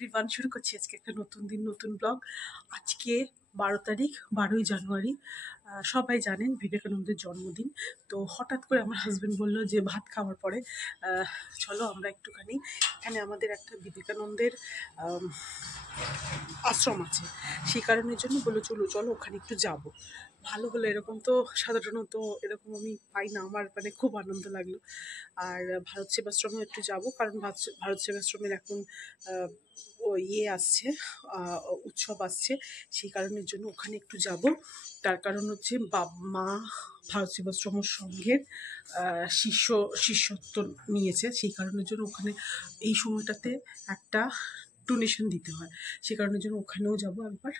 রিভান শুরু করছি আজকে একটা নতুন দিন নতুন ব্লগ। আজকে 12 তারিখ, 12ই জানুয়ারি। সবাই জানেন বিবেকানন্দের জন্মদিন। তো হঠাৎ করে আমার হাজব্যান্ড বললো যে ভাত খাওয়ার পরে চলো আমরা একটুখানি, এখানে আমাদের একটা বিবেকানন্দের আশ্রম আছে, সেই কারণের জন্য বললো চলো ওখানে একটু যাব। ভালো হলো, এরকম তো সাধারণত এরকম আমি পাই না, আমার মানে খুব আনন্দ লাগলো। আর ভারত সেবাশ্রমে একটু যাব, কারণ ভারত সেবাশ্রমের এখন ও আসছে, উৎসব আসছে, সেই কারণের জন্য ওখানে একটু যাব। তার কারণ হচ্ছে মা ভারত সেবাশ্রম সংঘের শিষ্যত্ব নিয়েছে, সেই কারণের জন্য ওখানে এই সময়টাতে একটা ডোনেশন দিতে হয়, সেই কারণের জন্য ওখানেও যাব একবার।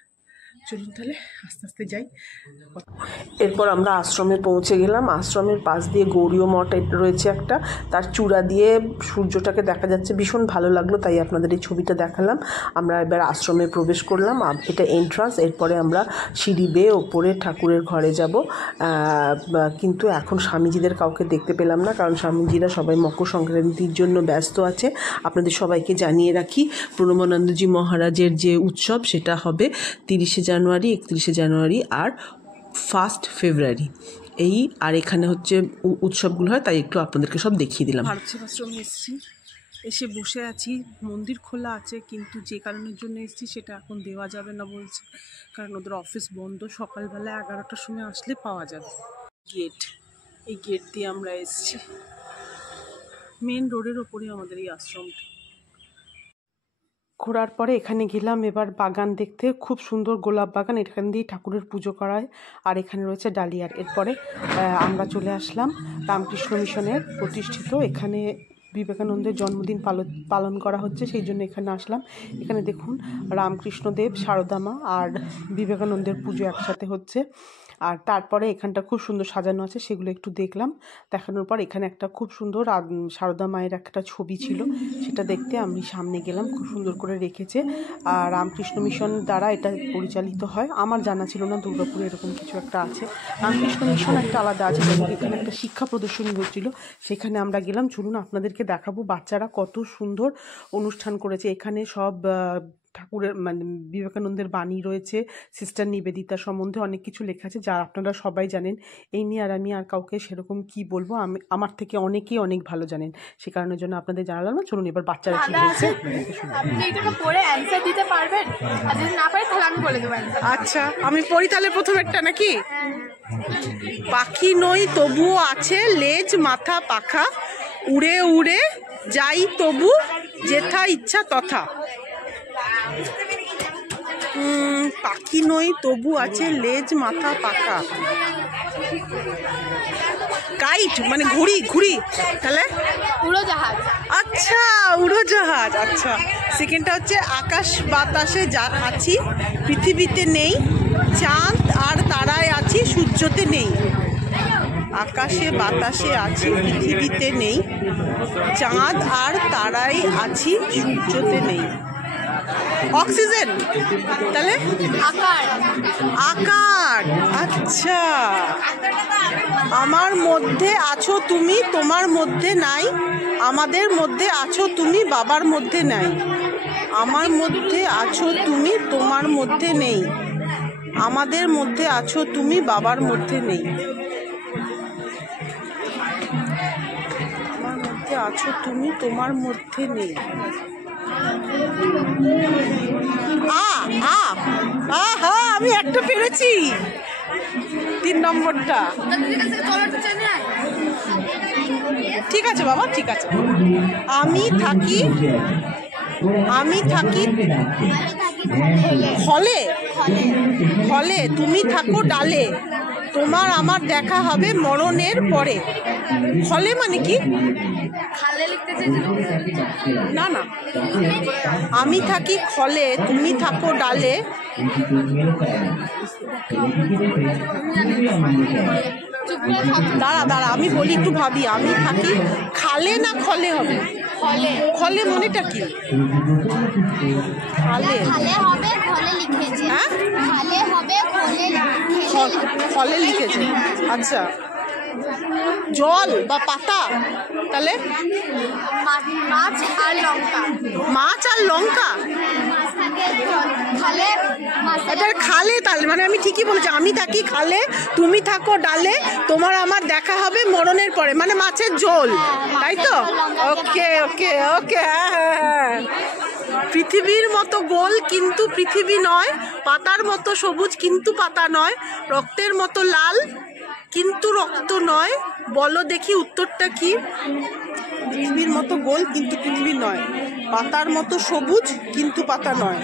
চলুন তাহলে আস্তে আস্তে যাই। এরপর আমরা আশ্রমে পৌঁছে গেলাম। আশ্রমের পাশ দিয়ে গৌরীয় মঠ রয়েছে একটা, তার চূড়া দিয়ে সূর্যটাকে দেখা যাচ্ছে, ভীষণ ভালো লাগলো, তাই আপনাদের এই ছবিটা দেখালাম। আমরা এবার আশ্রমে প্রবেশ করলাম, এটা এন্ট্রান্স। এরপরে আমরা সিঁড়ি বেয়ে ওপরে ঠাকুরের ঘরে যাব। কিন্তু এখন স্বামীজিদের কাউকে দেখতে পেলাম না, কারণ স্বামীজিরা সবাই মকর সংক্রান্তির জন্য ব্যস্ত আছে। আপনাদের সবাইকে জানিয়ে রাখি, প্রণবানন্দজি মহারাজের যে উৎসব সেটা হবে 30শে জানুয়ারি, 31শে জানুয়ারি আর 1 ফেব্রুয়ারি। এই আর এখানে হচ্ছে উৎসবগুলো হয়, তাই একটু আপনাদেরকে সব দেখিয়ে দিলাম। ভারত সেবাশ্রমে এসেছি, এসে বসে আছি। মন্দির খোলা আছে, কিন্তু যে কারণের জন্য এসেছি সেটা এখন দেওয়া যাবে না বলছে, কারণ ওদের অফিস বন্ধ। সকালবেলা 11টার সময় আসলে পাওয়া যাবে। গেট, এই গেট দিয়ে আমরা এসেছি। মেন রোডের ওপরে আমাদের এই আশ্রমটা। ঘোরার পরে এখানে গেলাম এবার বাগান দেখতে, খুব সুন্দর গোলাপ বাগান, এখান দিয়ে ঠাকুরের পুজো করা হয়। আর এখানে রয়েছে ডালিয়ার। এরপরে আমরা চলে আসলাম রামকৃষ্ণ মিশনের প্রতিষ্ঠিত, এখানে বিবেকানন্দের জন্মদিন পালন করা হচ্ছে, সেই জন্য এখানে আসলাম। এখানে দেখুন রামকৃষ্ণদেব, সারদা মা আর বিবেকানন্দের পুজো একসাথে হচ্ছে। আর তারপরে এখানটা খুব সুন্দর সাজানো আছে, সেগুলো একটু দেখলাম। দেখানোর পর এখানে একটা খুব সুন্দর সারদা মায়ের একটা ছবি ছিল, সেটা দেখতে আমি সামনে গেলাম। খুব সুন্দর করে রেখেছে, আর রামকৃষ্ণ মিশন দ্বারা এটা পরিচালিত হয়। আমার জানা ছিল না দুর্গাপুরে এরকম কিছু একটা আছে। রামকৃষ্ণ মিশন একটা আলাদা আছে, এখানে একটা শিক্ষা প্রদর্শনী হচ্ছিল, সেখানে আমরা গেলাম। চলুন আপনাদেরকে দেখাবো বাচ্চারা কত সুন্দর অনুষ্ঠান করেছে। এখানে সব ঠাকুরের মানে বিবেকানন্দের বাণী রয়েছে, সিস্টার নিবেদিতা সম্বন্ধে অনেক কিছু লেখা আছে, যা আপনারা সবাই জানেন। এই নিয়ে আর আমি আর কাউকে সেরকম কি বলবো, আমার থেকে অনেকেই অনেক ভালো জানেন, সে কারণের জন্য আপনাদের জানালাম না। চলুন এবার বাচ্চারা কি বলছে আপনি এটাকে পড়ে অ্যানসার দিতে পারবেন, আর যদি না পারেন তাহলে আমি বলে দেব অ্যানসার। আচ্ছা, আমি পড়ি তাহলে প্রথম একটা নাকি। পাখি নই তবুও আছে লেজ মাথা পাখা, উড়ে উড়ে যাই তবু যেথা ইচ্ছা তথা। পাখি নই তবু আছে লেজ মাথা পাখা, কাইট মানে ঘুড়ি তাহলে উড়োজাহাজ। আচ্ছা, উড়োজাহাজ। আচ্ছা, সেকেন্ডটা হচ্ছে আকাশ বাতাসে আছি পৃথিবীতে নেই, চাঁদ আর তারায় আছি সূর্যতে নেই। আকাশে বাতাসে আছি পৃথিবীতে নেই, চাঁদ আর তারায় আছি সূর্যতে নেই। অক্সিজেন তাহলে আকার। আচ্ছা, আমার মধ্যে আছো তুমি তোমার মধ্যে নাই, আমাদের মধ্যে আছো তুমি বাবার মধ্যে নাই। আমার মধ্যে আছো তুমি তোমার মধ্যে নেই, আমাদের মধ্যে আছো তুমি বাবার মধ্যে নেই। আমার মধ্যে আছো তুমি তোমার মধ্যে নেই। আমি একটা পেরেছি, 3 নম্বরটা। ঠিক আছে বাবা, ঠিক আছে। আমি থাকি ফলে, ফলে তুমি থাকো ডালে, তোমার আমার দেখা হবে মরণের পরে। ফলে মানে কি? না, আমি থাকি ফলে, তুমি থাকো ডালে। দাঁড়া আমি বলি, একটু ভাবি। আমি থাকি খালে না খলে হবে? খলে মনেটা কি? খালে হবে, হ্যাঁ, খলে লিখেছে। আচ্ছা, জল বা পাতা? তাহলে মাছ আর লঙ্কা। মাছ আর লঙ্কা? খালে এটা খালে, তাহলে মানে আমি ঠিকই বলেছি, আমি থাকি খালে, তুমি থাকো ডালে, তোমার আমার দেখা হবে মরণের পরে, মানে মাছের ঝোল, তাই তো? ওকে ওকে ওকে, হ্যাঁ। পৃথিবীর মতো গোল কিন্তু পৃথিবী নয়, পাতার মতো সবুজ কিন্তু পাতা নয়, রক্তের মতো লাল কিন্তু রক্ত নয়, বলো দেখি উত্তরটা কি? পৃথিবীর মতো গোল কিন্তু পৃথিবী নয়, পাতার মতো সবুজ কিন্তু পাতা নয়,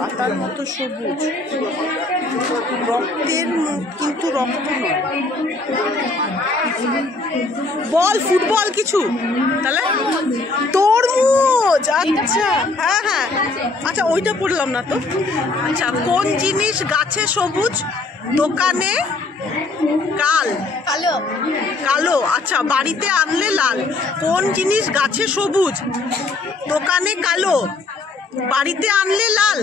পাতার মতো সবুজ, রক্তের কিন্তু রক্ত নয়, বল ফুটবল কিছু, তাহলে তরমুজ। আচ্ছা হ্যাঁ হ্যাঁ, আচ্ছা ওইটা পড়লাম না তো। আচ্ছা, কোন জিনিস গাছে সবুজ দোকানে কালো? কালো, আচ্ছা, বাড়িতে আনলে লাল। কোন জিনিস গাছে সবুজ দোকানে কালো, বাড়িতে আনলে লাল?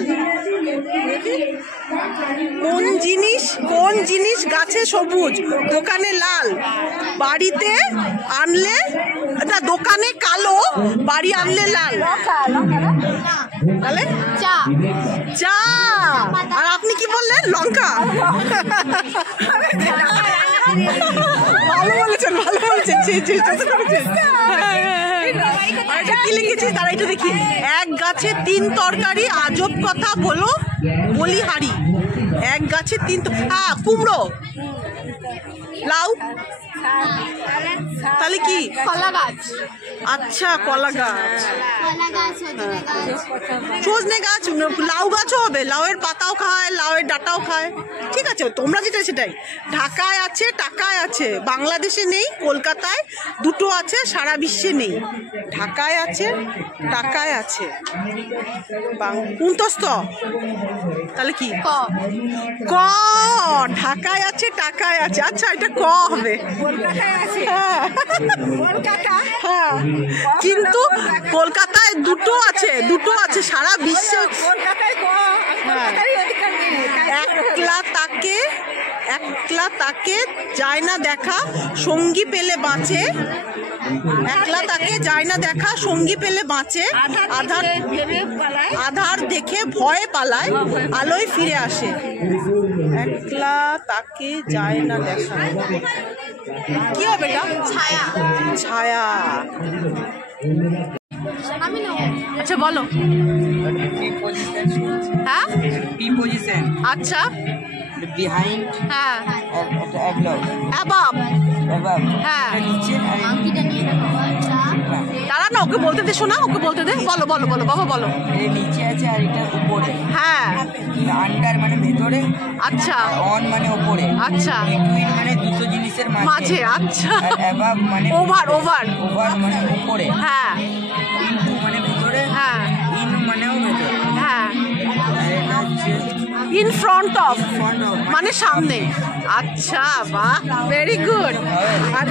কোন জিনিস গাছে সবুজ দোকানে লাল, বাড়িতে আনলে না, দোকানে কালো, বাড়ি আনলে লাল? তাহলে চা। চা। আর আপনি কি বললেন? লঙ্কা। ভালো বলেছেন, ভালো বলেছেন, চেষ্টা তো করেছেন। কি লিখেছি তারা একটু দেখি। এক গাছে 3 তরকারি, আজব কথা বলো বলি হারি। এক গাছে 3, হ্যাঁ কুমড়ো, লাউ, তাহলে কি? কলা গাছ। আচ্ছা কলা গাছ, সজনে গাছ, লাউ গাছও হবে, লাউয়ের পাতাও খায়, লাউয়ের ডাটাও খায়। ঠিক আছে, তোমরা যেটা সেটাই। ঢাকায় আছে, টাকায় আছে, বাংলাদেশে নেই, কলকাতায় দুটো আছে, সারা বিশ্বে নেই। ঢাকায় আছে, টাকায় আছে, উন্তস্ত, তাহলে কি? ক। ঢাকায় আছে, টাকায় আছে, আচ্ছা এটা ক হবে। হ্যাঁ, কিন্তু কলকাতায় দুটো আছে, সারা বিশ্বে। একলা তাকে যায় না দেখা, সঙ্গী পেলে বাঁচে। একলা তাকে যায় না দেখা, সঙ্গী পেলে বাঁচে। আধার দেখে ভয়ে পালায়, আলোয় ফিরে আসে। একলা তাকে যায় না দেখা, কি হবে এটা? ছায়া। ছায়া। আচ্ছা বলো। হ্যাঁ, প্রিপজিশন। আচ্ছা, বিহাইন্ড, হ্যাঁ, অ্যাবাভ, হ্যাঁ, নিচে, দাঁড়া না, ওকে বলতে দে, শোনা, ওকে বলতে দে, বলো বলো বলো বাবা বলো। এর নিচে আছে আর এটা উপরে। হ্যাঁ, আন্ডার মানে ভেতরে, আচ্ছা, অন মানে উপরে, আচ্ছা, বিটুইন মানে দুটো জিনিসের মাঝে, আচ্ছা, আর অ্যাবাভ মানে ওভার ওভার মানে উপরে, হ্যাঁ, ইনটু মানে ভেতরে, হ্যাঁ, ইন মানেও ভেতরে, হ্যাঁ, আর এটা হচ্ছে in front of front of মানে সামনে। আচ্ছা, বাহ, ভেরি গুড। আর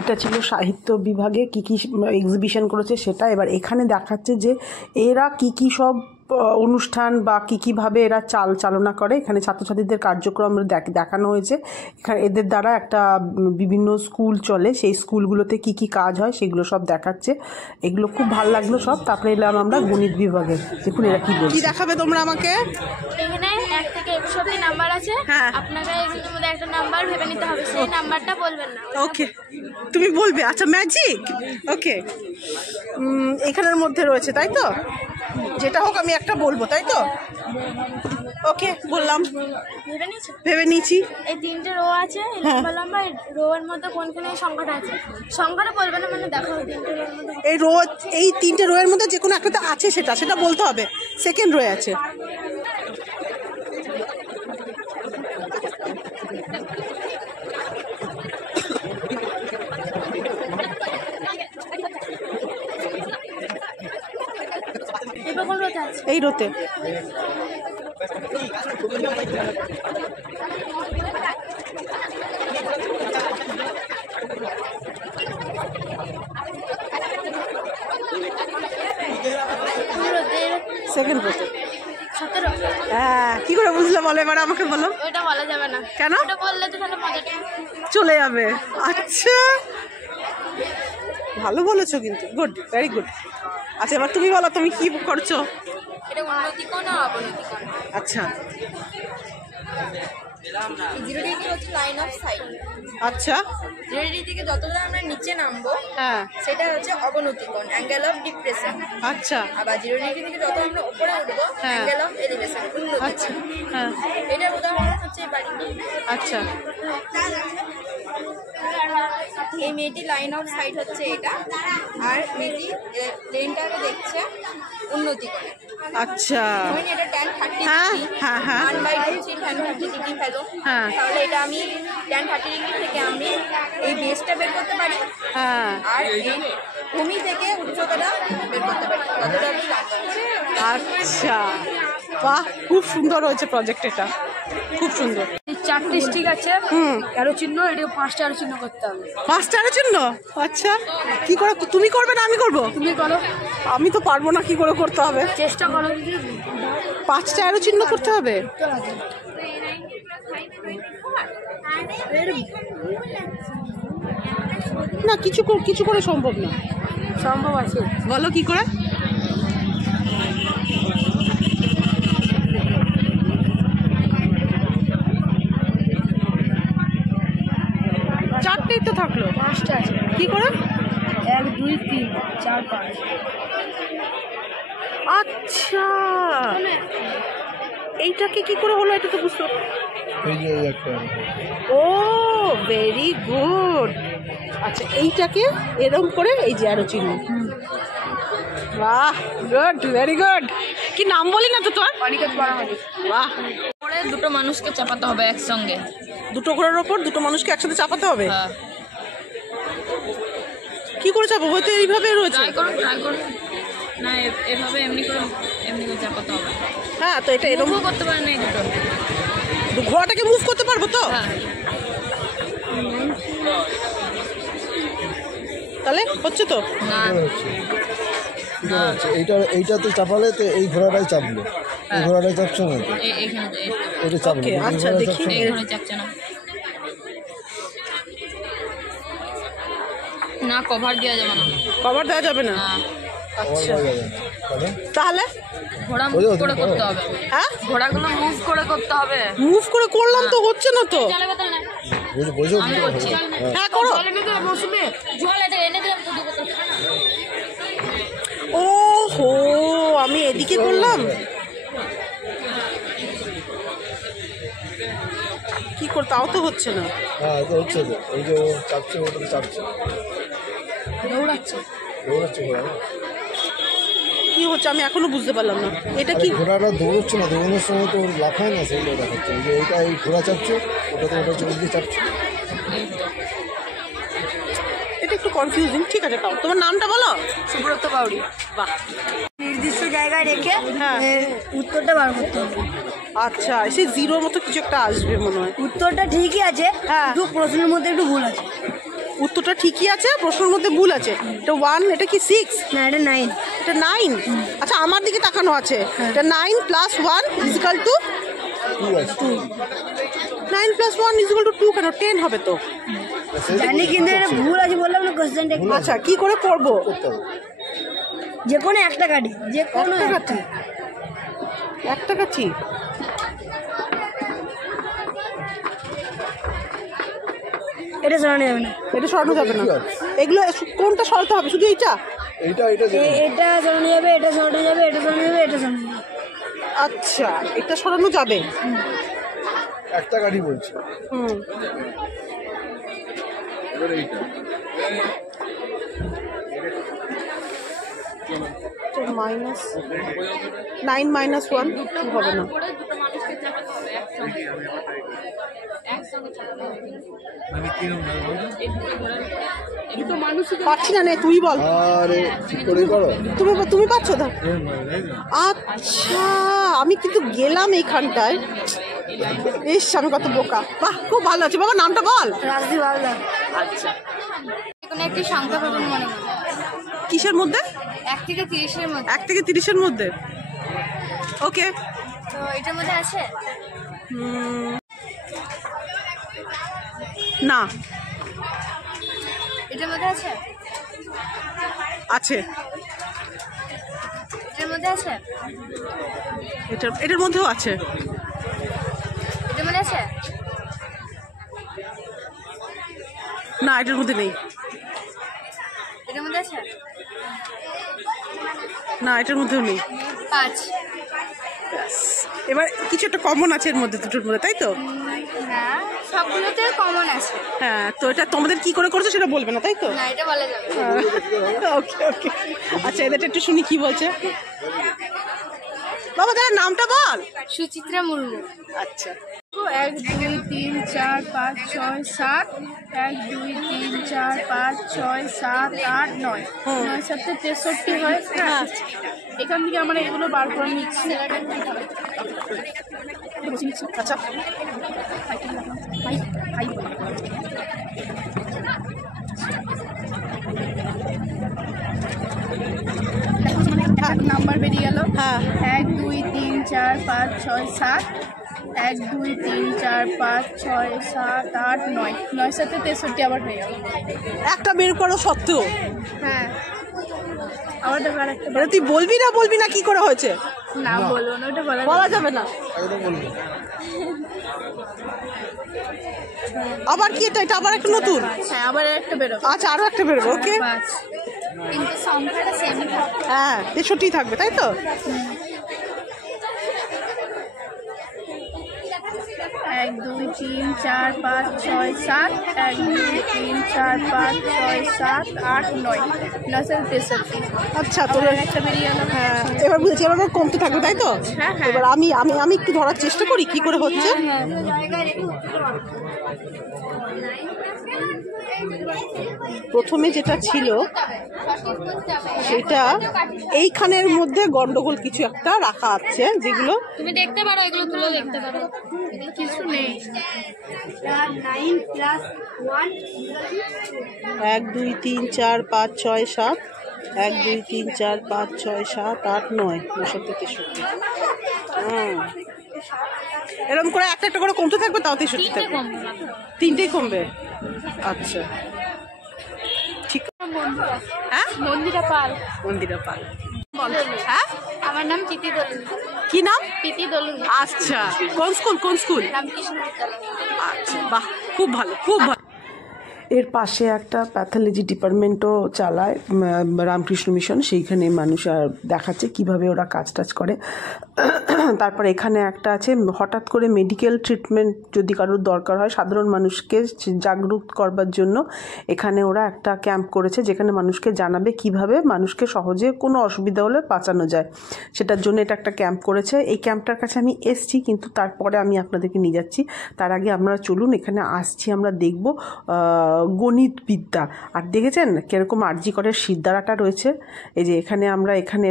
এটা ছিল সাহিত্য বিভাগে কি কি এক্সিবিশন করেছে সেটা। এবার এখানে দেখাচ্ছে যে এরা কি কি সব অনুষ্ঠান বা কীভাবে এরা চালনা করে। এখানে ছাত্রছাত্রীদের কার্যক্রম দেখানো হয়েছে। এখানে এদের দ্বারা একটা বিভিন্ন স্কুল চলে, সেই স্কুলগুলোতে কি কি কাজ হয় সেগুলো সব দেখাচ্ছে। এগুলো খুব ভালো লাগলো সব। তারপরে এলাম আমরা গণিত বিভাগে। দেখুন এরা কি বলছে। কি দেখাবে তোমরা আমাকে? এখানে 1 থেকে 21 অবধি নাম্বার আছে। হ্যাঁ, আপনাকে এর মধ্যে একটা নাম্বার ভেবে নিতে হবে, সেই নাম্বারটা বলবেন না। ওকে, তুমি বলবে? আচ্ছা, ম্যাজিক। ওকে, এখানের মধ্যে রয়েছে তাই তো? যেটা হোক আমি একটা বলবো তাই তো? ওকে, বললাম, ভেবে নিয়েছি। এই 3টে রো আছে, লম্বা লম্বা, রো এর মধ্যে কোনখানে সংখ্যাটা আছে, সংখ্যাটা বলবে না, মানে দেখো 3টে রো এর মধ্যে এই 3টে রো এর মধ্যে যে কোনো একটা আছে, সেটা বলতে হবে। সেকেন্ড রো আছে। এবার কোন রোতে আছে? এই রোতে। সেকেন্ড রোতে। 17। হ্যাঁ, কি করে বুঝলে বলো, এবার আমাকে বলো। ওটা বলা যাবে না। কেন? ওটা বললে তো তাহলে মজাটা চলে যাবে। আচ্ছা, ভালো বলেছো কিন্তু, গুড, ভেরি গুড। আচ্ছা, এবার তুমি বলো, তুমি কি করছো? এটা উন্নতি কোণ আর অবনতি কোণ। আচ্ছা 0 ডিগ্রি হচ্ছে লাইন অফ সাইট। আচ্ছা 0 ডিগ্রি থেকে যতটা আমরা নিচে নামবো হ্যাঁ সেটা হচ্ছে অবনতি কোণ, অ্যাঙ্গেল অফ ডিপ্রেশন। আচ্ছা আবার 0 ডিগ্রি থেকে যত আমরা উপরে উঠবো, হ্যাঁ। অ্যাঙ্গেল অফ এলিভেশন, উন্নতি আচ্ছা কোণ। হ্যাঁ এটার উদাহরণ হচ্ছে এই বাড়িটি। আচ্ছা এই মেয়েটি লাইন অফ সাইট হচ্ছে এটা, আর মেয়েটি লেনটাকে দেখছে উন্নতি করে। আচ্ছা ধরুন এটা tan 30 হ্যাঁ, ডিগ্রি, হ্যাঁ, হ্যাঁ। 1/2 tan 30 ডিগ্রি ফেলো। হ্যাঁ। তাহলে এটা আমি tan 30 ডিগ্রি থেকে আমি এই বেসটা বের করতে পারি, হ্যাঁ আর এই ভূমি থেকে উচ্চতাটা বের করতে পারি। কতটা আমি জানবো। আচ্ছা, বাহ, খুব সুন্দর হয়েছে প্রজেক্ট, এটা খুব সুন্দর। এই 4টি স্টিক আছে, হুম, অ্যারো চিহ্ন, এটা 5টা অ্যারো চিহ্ন করতে হবে। 5টার জন্য? আচ্ছা, কি করে তুমি করবে না আমি করব? তুমি করো, আমি তো পারবো না, কি করে করতে হবে? চেষ্টা করো। 5টা অ্যারো চিহ্ন করতে হবে? না, কিছু করে সম্ভব না। সম্ভব আছে। বলো কি করে? চারটেই তো থাকলো, 5টা আছে। কি করে? 1 2 3 4 5। আচ্ছা, এইটাকে কি করে হলো, এটা তো বুঝতে। ও, ভেরি গুড। আচ্ছা, এইটাকে এরকম করে এই যে আরো চিহ্ন। বাহ, গুড, ভেরি গুড। কি নাম বলি না তো তোর? অনিকেত বাড়ামালি। বাহ, পরে দুটো মানুষকে চাপাতে হবে একসঙ্গে। দুটো ঘোড়ার ওপর দুটো মানুষকে একসাথে চাপাতে হবে? হ্যাঁ, কি করে চাপাবো? হয়তো এইভাবে রয়েছে। ট্রাই করুন। না, এভাবে এমনি করে চাপাতে হবে। হ্যাঁ, তো এটা এরকম এরকমও করতে পারেন এই দুটো। ঘোড়াটাকে মুভ করতে পারবো তো? হ্যাঁ, তাহলে হচ্ছে তো? না এইটাতে চাপালে তো এই ঘোড়াটাই চাপলো, এই ঘোড়াটাই চাপছে না তো, এখানে এটা চাপলো, Okay, এই আচ্ছা, ঘোড়াটা দেখি। চাপছে না। এইখানে চাপছে না। না, কভার দেওয়া যাবে না। কভার দেওয়া যাবে না? না, আচ্ছা, আবার হয়ে যাবে। তাহলে তাহলে ঘোড়া ওই মুভ তো, করে তুমি করতে করো। হবে। হ্যাঁ, ঘোড়াগুলো মুভ করে করতে হবে। মুভ করে করলাম তো, হচ্ছে না তো। বোঝো আমি করছি। হ্যাঁ, করো। ও হো, আমি এদিকে করলাম, কি করে, তাও তো হচ্ছে না। হ্যাঁ, এটা হচ্ছে তো, ওই যে ও চাপছে, ওটা তো চাপছে, দৌড়াচ্ছে। দৌড়াচ্ছে ঘোড়া না? কি হচ্ছে আমি এখনো বুঝতে পারলাম না। এটা কি? আরে ঘোড়াটা দৌড়চ্ছে না, দৌড়ানোর সময় তো ওর লাফায় না, সেগুলো দেখাচ্ছে। এই যে এইটা, এই ঘোড়া চাপছে, ওটা তো ওটা চোখ দিয়ে চাপছে। এটা একটু কনফিউজিং। ঠিক আছে, তাও তোমার নামটা বলো। সুব্রত বাউরি। বাহ, নির্দিষ্ট জায়গায় রেখে হ্যাঁ। উত্তরটা বার করতে হবে। আচ্ছা, সেই জিরোর মতো কিছু একটা আসবে মনে হয়। উত্তরটা ঠিকই আছে, হ্যাঁ। শুধু প্রশ্নের মধ্যে একটু ভুল আছে। উত্তরটা ঠিকই আছে, প্রশ্নের মধ্যে ভুল আছে। এটা 1, এটা কি 6? না, এটা 9। এটা 9? আচ্ছা, আমার দিকে তাকানো আছে। এটা 9 + 1 = 2। ঠিক আছে, 9 + 1 = 2 কেন? 10 হবে তো। জানি, কিন্তু এটা ভুল আছে বললাম না কোশ্চেনটা। আচ্ছা, কি করে করব? করতে হবে। যে কোনো একটা কাটি, যে কোনো একটা একটা। কাঠি, একটা কাঠি। এটা সরানো যাবে না। এটা সরানো যাবে না। এগুলো কোনটা সরাতে হবে? শুধু এইটা? এইটা যে এটা সরানো যাবে, এটা সরানো যাবে, এটা সরানো যাবে, এটা সরানো যাবে। আচ্ছা, এটা সরানো যাবে। একটা গাড়ি বলছে, হুম, এবার এইটা -9 - 1 হবে না। পাচ্ছি না, নে তুই বল। আরে ঠিক করেই করো। তুমি পাচ্ছ তো? আচ্ছা, আমি কিন্তু গেলাম এইখানটায়। ইস, আমি কত বোকা। বাহ, খুব ভালো আছে বাবা। নামটা বল। রাজদীপ হালদার। আচ্ছা, কোনো একটি সংখ্যা পাবেন মনে হয় কিসের মধ্যে? 1 থেকে 30-এর মধ্যে। 1 থেকে 30-এর মধ্যে। ওকে, তো এটার মধ্যে আছে? না। এটার মধ্যে আছে? আছে। এটার মধ্যে আছে? এটার মধ্যেও আছে। এটার মধ্যে আছে? না, এটার মধ্যে নেই। এটার মধ্যে আছে? না, এটার মধ্যেও নেই। 5। এবার কিছু একটা কমন আছে এর মধ্যে, দুটোর মধ্যে, তাই তো? না, সবগুলোতে কমন আছে। হ্যাঁ, তো এটা তোমাদের কি করে করছো সেটা বলবে না, তাই তো? না, এটা বলা যাবে। ওকে ওকে। আচ্ছা, এদেরটা একটু শুনি কি বলছে। বাবা, তার নামটা বল। সুচিত্রা মুর্মু। আচ্ছা। 1 2 3 4 5 6 7 1 2 3 4 5 6 7 8 9 9 7 63 হয়। হ্যাঁ। এখান থেকে আমরা এগুলো বার করে নিচ্ছি। আচ্ছা। নাম্বার বেরিয়ে গেল। হ্যাঁ। 1 2 3 4 5 6 7 1 2 3 4 5 6 7 8 9 9 7 63 আবার হয়ে গেল। একটা বের করো সত্ত্বেও। হ্যাঁ, আবার দেখো আরেকটা। এটা তুই বলবি না কি করে হয়েছে? না, বলবো না, ওটা বলা যাবে না। একদম বলবো। আবার কি এটা আবার একটা নতুন? হ্যাঁ, আবার একটা বেরো। আচ্ছা, আরো একটা বেরোবে। ওকে। 5 কিন্তু সংখ্যাটা সেমই থাকবে। হ্যাঁ, 63 থাকবে, তাই তো? 1 2 3 4 5 6 7 1 2 3 4 5 6 7 8 9 9 7 63। আচ্ছা, তোর একটা বেরিয়ে গেল। হ্যাঁ, এবার বুঝেছি, এবার কমতে থাকবে, তাই তো? হ্যাঁ, হ্যাঁ। এবার আমি একটু ধরার চেষ্টা করি কি করে হচ্ছে। প্রথমে যেটা ছিল সেটা এইখানের মধ্যে গন্ডগোল কিছু একটা রাখা আছে, যেগুলো তুমি দেখতে পারো, এগুলো তুলে দেখতে পারো। কিছু নেই। 9 + 1 1 2 3 4 5 6 7 1 2 3 4 5 6 7 8 9 9 7 63। এরকম করে একটা একটা করে কমতে থাকবে, তাও 63 থাকবে। তিনটেই কমবে। আচ্ছা, ঠিক। হ্যাঁ, মন্দিরা পাল। মন্দিরা পাল। হ্যাঁ, আমার নাম চিতি দলুন। কি নাম? প্রীতি দলুন। আচ্ছা, কোন স্কুল? রামকৃষ্ণ বিদ্যালয়। আচ্ছা, বাহ, খুব ভালো, খুব ভালো। এর পাশে একটা প্যাথোলজি ডিপার্টমেন্টও চালায় রামকৃষ্ণ মিশন, সেইখানে মানুষ দেখাচ্ছে কিভাবে ওরা কাজ করে। তারপর এখানে একটা আছে, হঠাৎ করে মেডিকেল ট্রিটমেন্ট যদি কারোর দরকার হয়, সাধারণ মানুষকে জাগরুক করবার জন্য এখানে ওরা একটা ক্যাম্প করেছে, যেখানে মানুষকে জানাবে কিভাবে মানুষকে সহজে কোনো অসুবিধা হলে বাঁচানো যায়। সেটার জন্য এটা একটা ক্যাম্প করেছে। এই ক্যাম্পটার কাছে আমি এসছি, কিন্তু তারপরে আমি আপনাদেরকে নিয়ে যাচ্ছি। তার আগে আমরা চলুন, এখানে আসছি, আমরা দেখব গণিত বিদ্যা। আর দেখেছেন কিরকম আরজি করের সিদ্ধারাটা রয়েছে। এই যে এখানে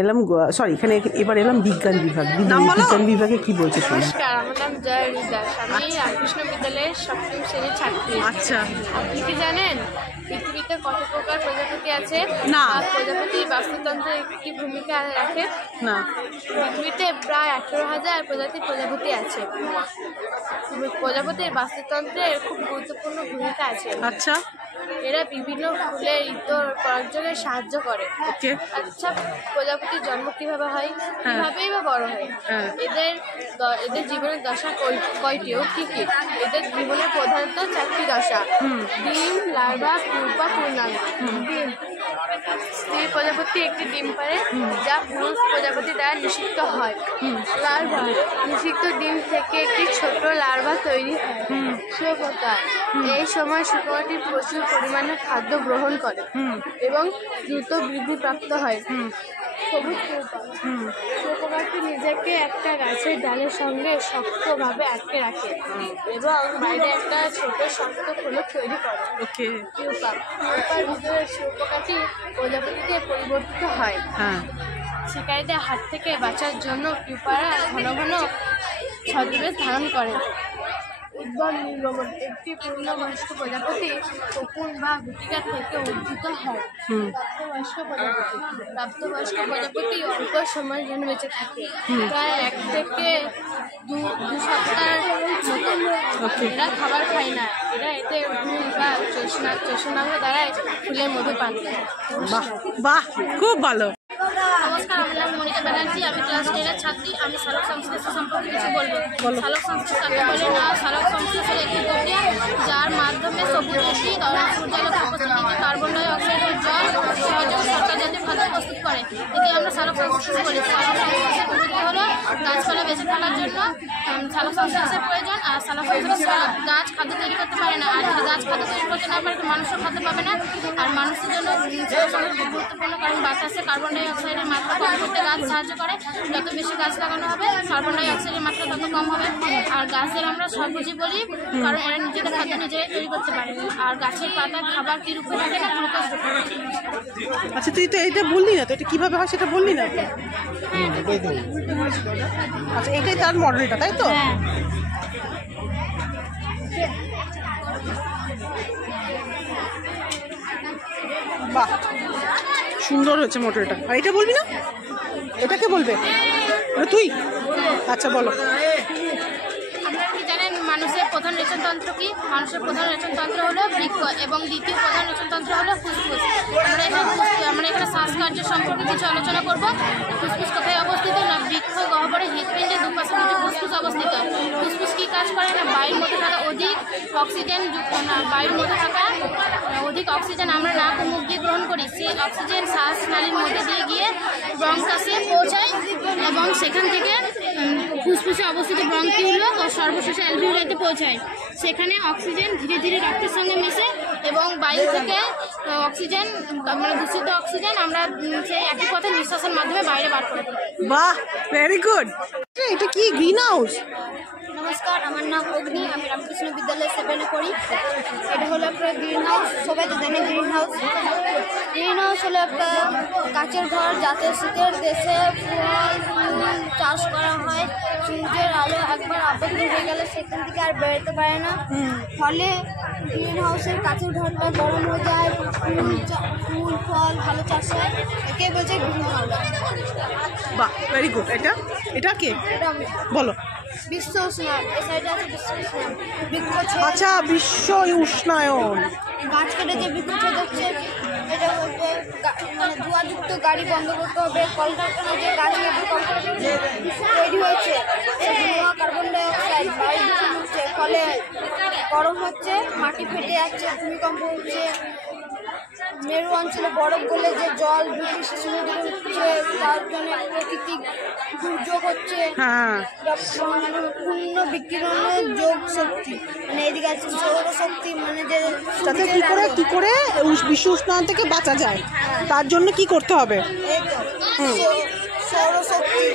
এলাম, এখানে এবার এলাম বিজ্ঞান বিভাগ। বিজ্ঞান বিভাগে কি বলছে শুনুন। নমস্কার, আমার নাম জয় দাস। আমি রামকৃষ্ণ বিদ্যালয়ের 7ম শ্রেণীর ছাত্রী। আচ্ছা, আপনি কি জানেন পৃথিবীতে কত প্রকার প্রজাপতি আছে? না। আর প্রজাপতি বাস্তুতন্ত্রে কি ভূমিকা রাখে? না। পৃথিবীতে প্রায় 18,000 প্রজাতির প্রজাপতি আছে। প্রজাপতির বাস্তুতন্ত্রে খুব গুরুত্বপূর্ণ ভূমিকা আছে। আচ্ছা, এরা বিভিন্ন ফুলের ইতর পরাগজনে সাহায্য করে। ওকে। আচ্ছা, প্রজাপতির জন্ম কিভাবে হয়, কিভাবেই বা বড় হয়? হ্যাঁ। এদের জীবনের দশা কয়টি ও কি কি? এদের জীবনের প্রধানত 4টি দশা: ডিম, লার্ভা, পুপা, পূর্ণাঙ্গ। ডিম, স্ত্রী প্রজাপতি একটি ডিম পারে, যা পুরুষ প্রজাপতি দ্বারা নিষিক্ত হয়। লার্ভা, নিষিক্ত ডিম থেকে একটি ছোট লার্ভা তৈরি হয়। শুঁয়োপোকা, এই সময় শুঁয়োপোকাটি প্রচুর পরিমাণে খাদ্য গ্রহণ করে এবং দ্রুত বৃদ্ধিপ্রাপ্ত হয়। সবুজ পুপা, শুঁয়োপোকাটি নিজেকে একটা গাছের ডালের সঙ্গে শক্তভাবে আটকে রাখে এবং বাইরে একটা ছোট শক্ত ফলক তৈরি করে। ওকে। পুপার ভিতরে শুঁয়োপোকাটি প্রজাপতিতে পরিবর্তিত হয়। হ্যাঁ। শিকারীদের হাত থেকে বাঁচার জন্য পিউপারা ঘন ঘন ছদ্মবেশ ধারণ করে। উদ্ভব নির্গমন একটি পূর্ণবয়স্ক প্রজাপতি কোকুন বা গুটিকা থেকে উদ্ভূত হয়। প্রাপ্তবয়স্ক প্রজাপতি অল্প সময়ের জন্য বেঁচে থাকে, প্রায় 1 থেকে 2 সপ্তাহের মতো। এরা খাবার খায় না, এরা এতে ঘুম বা চোষণাঙ্গ দ্বারা ফুলের মধু পান করে। বাহ বাহ, খুব ভালো। নমস্কার, আমার নাম মনিকা ব্যানার্জি, আমি ক্লাস 10 ছাত্রী। আমি সালোক সংশ্লেষ সম্পর্কে কিছু বলবো। সালোক সংশ্লেষ কাকে বলে না? সালোক সংশ্লেষ হলো একটি প্রক্রিয়া যার মাধ্যমে সবুজ উদ্ভিদ সূর্যালোক উপস্থিতিতে কার্বন ডাই অক্সাইডের জল সহযোগ সরকার জাতীয় খাদ্য প্রস্তুত করে। একে আমরা সালোক সংশ্লেষ বলি। সালোক সংশ্লেষের পদ্ধতি হলো গাছপালা বেঁচে থাকার জন্য সালোক সংশ্লেষের প্রয়োজন। আর সালোক সংশ্লেষ ছাড়া গাছ খাদ্য তৈরি করতে পারে না, আর গাছ খাদ্য তৈরি করতে না পারে মানুষও খাদ্য পাবে না। আর মানুষের জন্য গুরুত্বপূর্ণ, কারণ বাতাসে কার্বন ডাই অক্সাইডের মাত্রা কম করতে গাছ সাহায্য করে। যত বেশি গাছ লাগানো হবে কার্বন ডাই অক্সাইডের মাত্রা তত কম হবে। আর গাছের আমরা সবুজই বলি কারণ এরা নিজেদের খাদ্য নিজেরাই তৈরি করতে পারে। আর গাছের পাতা খাবার কি রূপে থাকে না, গ্লুকোজ রূপে। আচ্ছা, তুই তো এইটা বললি না, তো এটা কিভাবে হয় সেটা বললি না। এটাই তো। আচ্ছা, এটাই তার মডেলটা, তাই তো? বাহ, সুন্দর হয়েছে মডেলটা। আর এটা বলবি না? এটাকে বলবে? ওটা তুই? আচ্ছা, বলো। আপনারা কি জানেন মানুষের প্রধান রেচনতন্ত্র কি? মানুষের প্রধান রেচনতন্ত্র হলো বৃক্ক এবং দ্বিতীয় প্রধান রেচনতন্ত্র হলো ফুসফুস। আমরা এখানে শ্বাসকার্য সম্পর্কে কিছু আলোচনা করব। ফুসফুস কোথায় অবস্থিত? না বৃক্ষ গহ্বরে হৃৎপিণ্ডের দুপাশে দুটি ফুসফুস অবস্থিত। ফুসফুস কি কাজ করে? না বায়ুর মধ্যে থাকা অধিক অক্সিজেন আমরা নাক ও মুখ দিয়ে গ্রহণ করি। সেই অক্সিজেন শ্বাসনালীর মধ্যে দিয়ে গিয়ে ব্রঙ্কাসে পৌঁছায় এবং সেখান থেকে ফুসফুসে অবস্থিত ব্রঙ্কিউল ও সর্বশেষে অ্যালভিওলাইতে পৌঁছায়। সেখানে অক্সিজেন ধীরে ধীরে রক্তের সঙ্গে মেশে এবং বায়ু থেকে অক্সিজেন মানে দূষিত অক্সিজেন আমরা সেই একই পথে নিঃশ্বাসের মাধ্যমে বাইরে বার করে দিই। বাহ, ভেরি গুড। এটা কি গ্রিন হাউস? নমস্কার, আমার নাম অগ্নি, আমি রামকৃষ্ণ বিদ্যালয়ে 7-এ পড়ি। এটা হলো একটা গ্রিন হাউস, সবাই তো জানে গ্রিন হাউস। গ্রিন হাউস হলো একটা কাচের ঘর যাতে শীতের দেশে ফল চাষ করা হয়। সূর্যের আলো একবার আবদ্ধ হয়ে গেলে সেখান থেকে আর বেরোতে পারে না, ফলে গ্রিন হাউসের কাচের ঘরটা গরম হয়ে যায়, ফুল ফল ভালো চাষ হয়। একে বলছে গ্রিন হাউস। বাহ, ভেরি গুড। এটা কে? এটা বলো। বিশ্ব উষ্ণায়ন, এই সাইডে আছে বিশ্ব উষ্ণায়ন। বৃক্ষ আচ্ছা, বিশ্ব উষ্ণায়ন। গাছ কেটে যে বিদ্যুৎ হচ্ছে, এটা বলতে মানে ধোঁয়াযুক্ত গাড়ি বন্ধ করতে হবে। কলকারখানায় যে গাছ কেটে কলকারখানা তৈরি হয়েছে, ধোঁয়া কার্বন ডাই অক্সাইড বায়ু দূষণ হচ্ছে, ফলে গরম হচ্ছে, মাটি ফেটে যাচ্ছে, ভূমিকম্প হচ্ছে, মেরু অঞ্চলে বরফ গলে যে জল ব্রিটিশ সমুদ্রে উঠছে, তার জন্য প্রাকৃতিক দুর্যোগ হচ্ছে। পূর্ণ বিকিরণের যোগ শক্তি, মানে এদিকে আছে সৌরশক্তি, মানে যে তাতে কি করে বিশ্ব উষ্ণায়ন থেকে বাঁচা যায়, তার জন্য কি করতে হবে? সৌরশক্তি,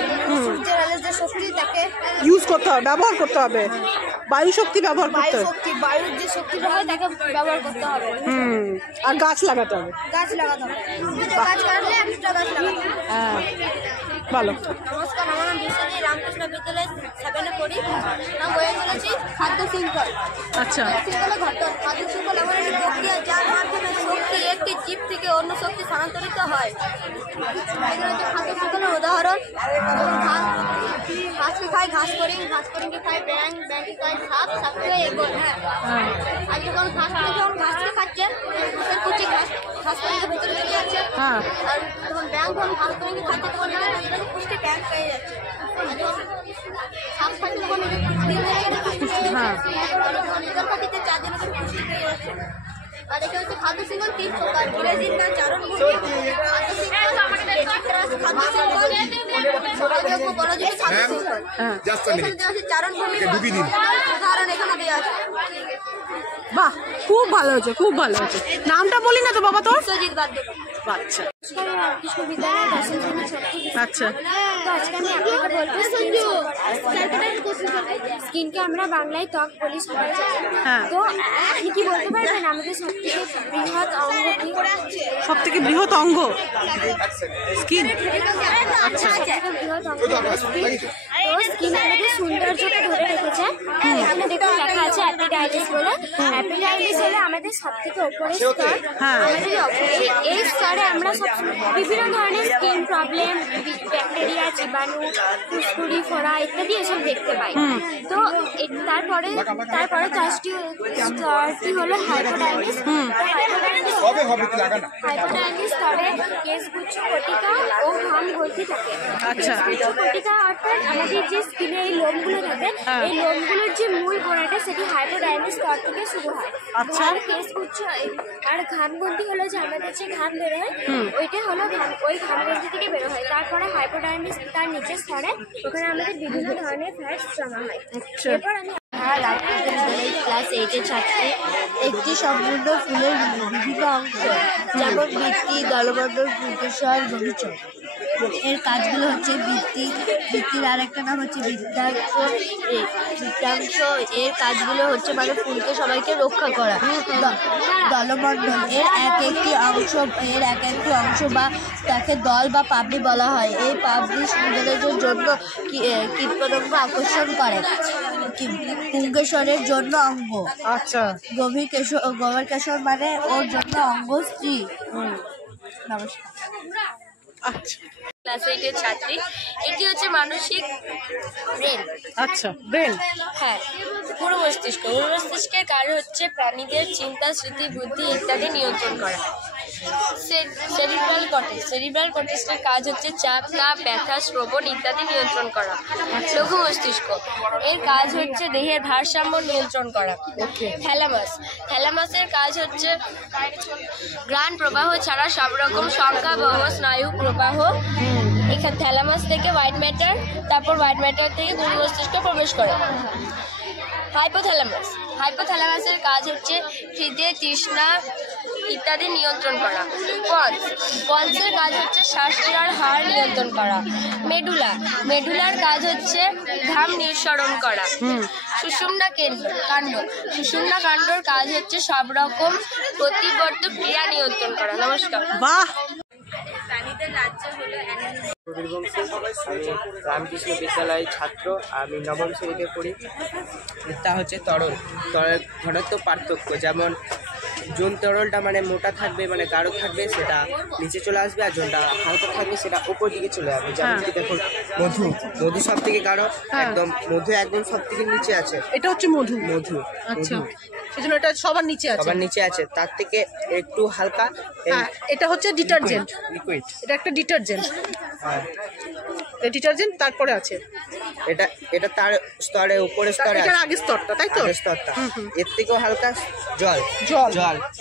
সূর্যের আলোর যে শক্তি তাকে ইউজ করতে হবে, ব্যবহার করতে হবে। বায়ু শক্তি ব্যবহার করতে হবে। বায়ুর যে শক্তিটা হয় তাকে ব্যবহার করতে হবে। আর গাছ লাগাতে হবে। গাছ লাগাতে হবে, দুটো গাছ কাটলে একটা গাছ লাগাতে হবে। হ্যাঁ, ভালো। নমস্কার, আমার নাম বিশ্বজিৎ, রামকৃষ্ণ বিদ্যালয় 7-এ পড়ি। নাম বইয়ে চলেছি খাদ্য শৃঙ্খল। আচ্ছা, শৃঙ্খলে ঘটন। খাদ্য শৃঙ্খল এমন একটি প্রক্রিয়া যার মাধ্যমে শক্তি একটি জীব থেকে অন্য শক্তি স্থানান্তরিত হয়। এগুলো হচ্ছে খাদ্য শৃঙ্খলের উদাহরণ। ঘাসকে খায় ঘাস ফড়িংকে খায় ব্যাংকে খায় সাপকে খায় এগোল। হ্যাঁ, আর যখন ঘাসকে খাচ্ছে ঘাসের কুচি ঘাস ফড়িংয়ের ভিতরে চলে যাচ্ছে। আর যখন যখন ঘাস ফড়িংকে খাচ্ছে তখন পুষ্টি ব্যাংক পেয়ে যাচ্ছে। সাপ খাচ্ছে তখন নিজের খাতিতে 4 জনের পুষ্টি পেয়ে যাচ্ছে। আর এটা হচ্ছে খাদ্য শৃঙ্খল 3 প্রকার: ইংরেজির নাম চারণভূমি, খাদ্য শৃঙ্খল, খাদ্য শৃঙ্খল, যোগাযোগ বলযোগ খাদ্য শৃঙ্খল। এখানে দেওয়া আছে চারণভূমি, উদাহরণ এখানে দেওয়া আছে। বাহ, খুব ভালো হয়েছে, খুব ভালো হয়েছে। নামটা বলি না তো বাবা তোর? বিশ্বজিৎ বাদ্য। আচ্ছা কৃষ্ণ বিদ্যালয় 10 শ্রেণী ছাত্রী। আচ্ছা, তো আজকে আমি আপনাকে বলবো স্কিনকে আমরা বাংলায় ত্বক বলি সবাই জানে। হ্যাঁ। তো আপনি কি বলতে পারবেন আমাদের সবথেকে বৃহৎ অঙ্গ কি? সব থেকে বৃহৎ অঙ্গ স্কিন। আচ্ছা, বৃহৎ অঙ্গ স্কিন। তো স্কিন আমাদের সৌন্দর্যকে ধরে রেখেছে। এখানে দেখুন লেখা আছে অ্যাপিডাইটিস বলে। অ্যাপিডাইটিস হলো আমাদের সব থেকে উপরের স্তর। আমাদের এই স্তরে আমরা সব বিভিন্ন ধরনের স্কিন প্রবলেম, ব্যাকটেরিয়া, জীবাণু, ফুসকুড়ি, ফোড়া ইত্যাদি এসব দেখতে পাই। তো তারপরে স্তরটি হলো হাইপোডাইমিস। হাইপোডাইমিস স্তরে কেশগুচ্ছ, কটিকা ও ঘাম গলতি থাকে। কটিকা অর্থাৎ আমাদের যে স্কিনে এই লোমগুলো থাকে, এই লোমগুলোর যে মূল গোড়াটা সেটি হাইপোডাইমিস স্তর থেকে শুরু হয়। আর কেশগুচ্ছ আর ঘামগ্রন্থি হলো যে আমাদের যে ঘাম বের হয়, ওইটা হলো ওই ঘামগ্রন্থি থেকে বের হয়। তারপরে হাইপোডাইমিস তার নিচের স্তরে, ওখানে আমাদের বিভিন্ন ধরনের ফ্যাটস জমা হয়। এরপর আমি ক্লাস 8-এর ছাত্রী। একটি সম্পূর্ণ ফুলের বিভিন্ন অংশ যেমন বৃত্তি, দলমণ্ডল, পুঙ্কেশ্বর, গভীরচর। এর কাজগুলো হচ্ছে বৃত্তির আর একটা নাম হচ্ছে বৃত্তাংশ। এর কাজগুলো হচ্ছে মানে ফুলকে সবাইকে রক্ষা করা। দলমণ্ডল এর এক একটি অংশ বা তাকে দল বা পাপড়ি বলা হয়। এই পাপড়ি সৌন্দর্যের জন্য কীটপতঙ্গ আকর্ষণ করে। পুঙ্কেশ্বরের জন্য অঙ্গ। গভীর কেশর মানে ওর জন্য অঙ্গ স্ত্রী। নমস্কার। ক্লাস 8-এর ছাত্রী। এটি হচ্ছে মানসিক ব্রেন। ব্রেন। হ্যাঁ, পুরো মস্তিষ্ক। পুরো মস্তিষ্কের কাজ হচ্ছে প্রাণীদের চিন্তা, স্মৃতি, বুদ্ধি ইত্যাদি নিয়ন্ত্রণ করা। সেরিব্রাল কর্টেক্সের কাজ হচ্ছে চাপ, তাপ, ব্যথা, শ্রবণ ইত্যাদি নিয়ন্ত্রণ করা। লঘু মস্তিষ্ক এর কাজ হচ্ছে দেহের ভারসাম্য নিয়ন্ত্রণ করা। থ্যালামাসের কাজ হচ্ছে ঘ্রাণ প্রবাহ ছাড়া সব রকম সংখ্যাবহ স্নায়ু প্রবাহ। এখানে থ্যালামাস থেকে হোয়াইট ম্যাটার, তারপর হোয়াইট ম্যাটার থেকে মূল মস্তিষ্কে প্রবেশ করে। হাইপোথ্যালামাসের কাজ হচ্ছে খিদে, তৃষ্ণা ইত্যাদি নিয়ন্ত্রণ করা। পন্সের কাজ হচ্ছে শ্বাসক্রিয়ার হার নিয়ন্ত্রণ করা। মেডুলার কাজ হচ্ছে ঘাম নিঃসরণ করা। সুষুম্না কাণ্ডর কাজ হচ্ছে সব রকম প্রতিবর্তক ক্রিয়া নিয়ন্ত্রণ করা। নমস্কার। প্রাণীদের রাজ্য হলো রামকৃষ্ণ বিদ্যালয়ের ছাত্র। আমি নবম শ্রেণীতে পড়ি। তা হচ্ছে তরল ঘনত্ব পার্থক্য। যেমন যোন তরলটা মানে মোটা থাকবে, মানে গাঢ় থাকবে, সেটা নিচে চলে আসবে, আর যোনটা হালকা থাকবে সেটা উপর দিকে চলে যাবে। যেমন কি দেখুন মধু সব থেকে গাঢ়, মধু একদম সব থেকে নিচে আছে। এটা হচ্ছে মধু। সেজন্য এটা সবার নিচে আছে। তার থেকে একটু হালকা। এটা হচ্ছে ডিটারজেন্ট, লিকুইড। এটা একটা ডিটারজেন্ট। ডিটারজেন্ট তারপরে আছে এটা তার স্তরে উপরে স্তরে আছে। আগের স্তরটা, তাই তো? স্তরটা এর থেকেও হালকা জল।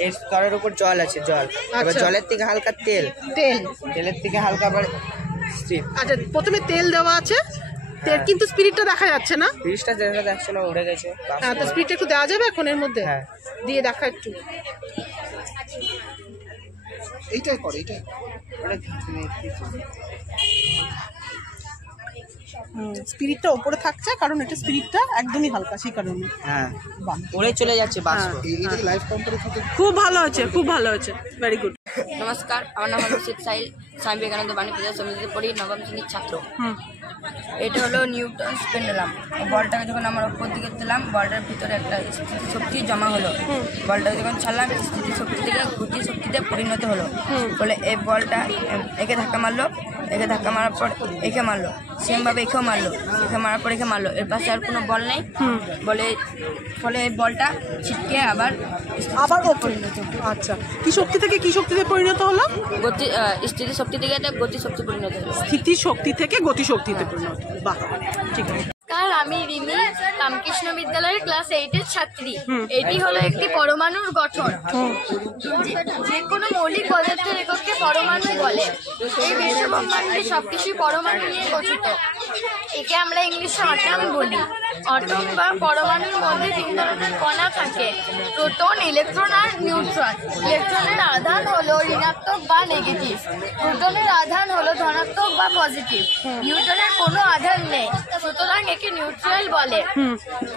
এর স্তরের উপর জল আছে। এবার জলের থেকে হালকা তেলের থেকে হালকা আবার স্পিরিট। আচ্ছা, প্রথমে তেল দেওয়া আছে, তেল কিন্তু স্পিরিটটা দেখা যাচ্ছে না। স্পিরিটটা দেখা যাচ্ছে না, উড়ে গেছে। তো স্পিরিটটা একটু দেওয়া যাবে এখন এর মধ্যে? দিয়ে দেখা একটু। এইটাই করে, এইটাই স্পিরিটটা উপরে থাকছে, কারণ এটা স্পিরিটটা একদমই হালকা, সেই কারণে। উড়ে চলে যাচ্ছে বাষ্প। খুব ভালো হয়েছে, খুব ভালো হয়েছে, ভেরি গুড। নমস্কার, আমার নাম হলো শেখ সাহিল। স্বামী বিবেকানন্দ বাণী পূজা সমিতিতে পড়ি, নবম শ্রেণীর ছাত্র। এটা হলো নিউটনস পেন্ডুলাম। বলটাকে যখন আমরা উপর দিকে দিলাম, বলটার ভিতরে একটা স্থিতিশক্তি জমা হলো। বলটাকে যখন ছাড়লাম, স্থিতিশক্তি থেকে গতি শক্তিতে পরিণত হলো। বলে এই বলটা একে ধাক্কা মারলো, মারার পর একে মারলো, সেমভাবে একেও মারলো, একে মারার পর একে মারলো। এর পাশে আর কোনো বল নেই। ফলে এই বলটা ছিটকে আবার পরিণত। আচ্ছা, কি শক্তি থেকে কি শক্তিতে পরিণত হলো? স্থিতিশক্তি থেকে গতিশক্তি পরিণত হলো। স্থিতিশক্তি থেকে গতিশক্তিতে পরিণত। বাহ, ঠিক আছে। আমি রিমি, রামকৃষ্ণ বিদ্যালয়ের ক্লাস 8-এর ছাত্রী। এটি হলো একটি পরমাণুর গঠন। যে কোনো মৌলিক পদার্থের এককে পরমাণু বলে। এই বিশ্বব্রহ্মাণ্ডে সবকিছু পরমাণু নিয়ে গঠিত। একে আমরা ইংলিশে অ্যাটম বলি। অ্যাটম বা পরমাণুর মধ্যে 3 ধরনের কণা থাকে: প্রোটন, ইলেকট্রন আর নিউট্রন। ইলেকট্রনের আধান হলো ঋণাত্মক বা নেগেটিভ। প্রোটনের আধান হলো ধনাত্মক বা পজিটিভ। নিউট্রনের কোনো আধান নেই, সুতরাং একে নিউট্রাল বলে।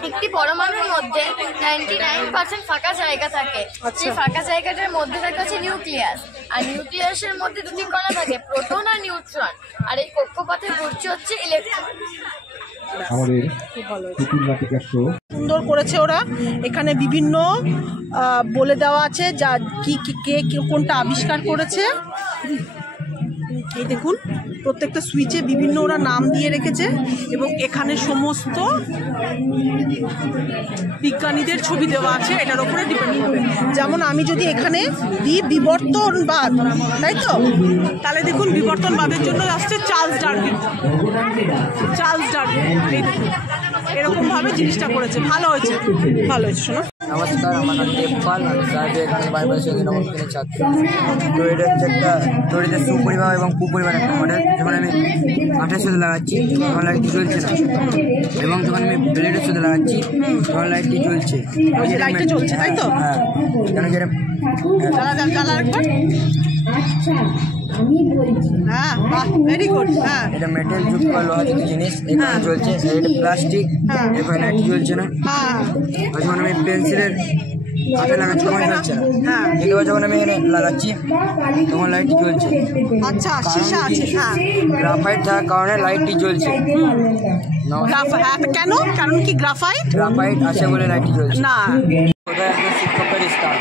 একটি পরমাণুর মধ্যে 99% ফাঁকা জায়গা থাকে। সেই ফাঁকা জায়গাটার মধ্যে থাকে হচ্ছে নিউক্লিয়াস। আর নিউক্লিয়াসের মধ্যে 2টি কণা থাকে, প্রোটন আর নিউট্রন। আর এই কক্ষপথে ঘুরছে হচ্ছে ইলেকট্রন। আমাদের খুব ভালো হয়েছে। পুতুল নাটিকা শো সুন্দর করেছে ওরা। এখানে বিভিন্ন বলে দেওয়া আছে যা কি কে কোনটা আবিষ্কার করেছে। এই দেখুন প্রত্যেকটা সুইচে বিভিন্ন ওরা নাম দিয়ে রেখেছে এবং এখানে সমস্ত বিজ্ঞানীদের ছবি দেওয়া আছে, এটার উপরে ডিপেন্ড করবে। যেমন আমি যদি এখানে দিই বিবর্তনবাদ, তাই তো, তাহলে দেখুন বিবর্তনবাদের জন্য আসছে চার্লস ডারউইন। এই দেখুন এরকমভাবে জিনিসটা করেছে। ভালো হয়েছে, ভালো হয়েছে। শোনো, নমস্কার, আমার নাম দেবপাল, আমি স্যার এখানে বাইরে নবম শ্রেণীর ছাত্র। তো এটা হচ্ছে একটা তৈরিতে সুপরিবার এবং কুপরিবার একটা মডেল। যখন আমি কাঠের সাথে লাগাচ্ছি তখন লাইটটি জ্বলছে না, এবং যখন আমি ব্লেডের সাথে লাগাচ্ছি তখন লাইটটি জ্বলছে। লাইটটা জ্বলছে, তাই তো? হ্যাঁ, কেন কি জ্বালা একবার। হ্যাঁ, বাহ, ভেরি গুড। হ্যাঁ, এটা মেটেল যুক্ত বা লোহাযুক্ত জিনিস, এখানে জ্বলছে। এটা প্লাস্টিক, এখানে লাইট জ্বলছে না। হ্যাঁ, আর যখন আমি পেন্সিলের হাতে লাগাচ্ছি তখন জ্বলছে না। হ্যাঁ। এবার যখন আমি এখানে লাগাচ্ছি তখন লাইটটি জ্বলছে। আচ্ছা, সীসা আছে। হ্যাঁ, গ্রাফাইট থাকার কারণে লাইটটি জ্বলছে। কেন? কারণ কি গ্রাফাইট? গ্রাফাইট আছে বলে লাইটটি জ্বলছে না। কোথায় একজন শিক্ষকের স্থান।